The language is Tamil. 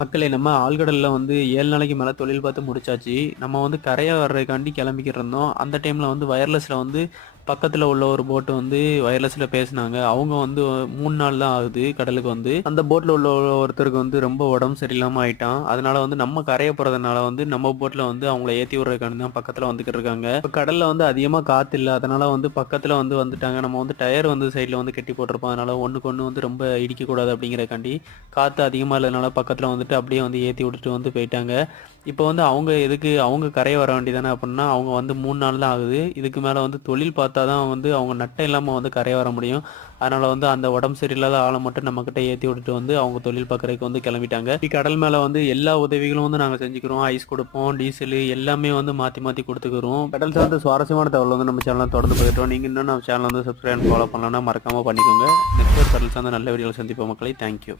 மக்களே நம்ம ஆழ்கடல்ல வந்து 7 நாளைக்கு மேல தொழில் பார்த்து முடிச்சாச்சு. நம்ம வந்து கரைய வர்றதுக்காண்டி கிளம்பிக்கிட்டு இருந்தோம். அந்த டைம்ல வந்து வயர்லெஸ்ல வந்து பக்கத்துல உள்ள ஒரு போட் வந்து வயர்லெஸ்ல பேசுனாங்க. அவங்க வந்து 3 நாள் தான் ஆகுது கடலுக்கு வந்து. அந்த போட்ல உள்ள ஒருத்தருக்கு வந்து ரொம்ப உடம்பு சரியில்லாம ஆயிட்டான். அதனால வந்து நம்ம கரைய போறதுனால வந்து நம்ம போட்ல வந்து அவங்கள ஏத்தி விடுறதுக்காண்டி தான் பக்கத்துல வந்துகிட்டு இருக்காங்க. இப்ப கடல்ல வந்து அதிகமா காத்து இல்ல. அதனால வந்து பக்கத்துல வந்து வந்துட்டாங்க. நம்ம வந்து டயர் வந்து சைடுல வந்து கட்டி போட்டிருப்போம். அதனால ஒண்ணுக்கு ஒண்ணு வந்து ரொம்ப இடிக்கக்கூடாது அப்படிங்கிறதுக்காண்டி காத்து அதிகமா இல்லாதனால பக்கத்துல வந்துட்டு அப்படியே வந்து ஏத்தி விட்டுட்டு வந்து போயிட்டாங்க. இப்போ வந்து அவங்க எதுக்கு அவங்க கரைய வர வேண்டியதானே அப்படின்னா அவங்க வந்து 3 நாள் தான் ஆகுது. இதுக்கு மேல வந்து தொழில் பார்த்தா தான் வந்து அவங்க நட்டம் இல்லாம வந்து கரைய வர முடியும். அதனால வந்து அந்த உடம்பு சரியில்லாத ஆளை மட்டும் நம்ம கிட்ட ஏத்தி விட்டுட்டு வந்து அவங்க தொழில் பார்க்கறதுக்கு வந்து கிளம்பிட்டாங்க. கடல் மேல வந்து எல்லா உதவிகளும் வந்து நாங்க செஞ்சுக்கிறோம். ஐஸ் கொடுப்போம், டீசல் எல்லாமே வந்து மாத்தி மாத்தி கொடுத்துக்கிறோம். கடல் சார்ந்த சுவாரஸ்யமான தகவல் வந்து நம்ம சேனல்ல தொடர்ந்து போயிட்டோம். நீங்க இன்னும் நம்ம சேனல் வந்து சப்ஸ்கிரைப் ஃபாலோ பண்ணலன்னா மறக்காம பண்ணிக்கோங்க. நெக்ஸ்ட் ஒரு கடல் சார்ந்த நல்ல வீடியோவில் சந்திப்போம் மக்களை. தேங்க்யூ.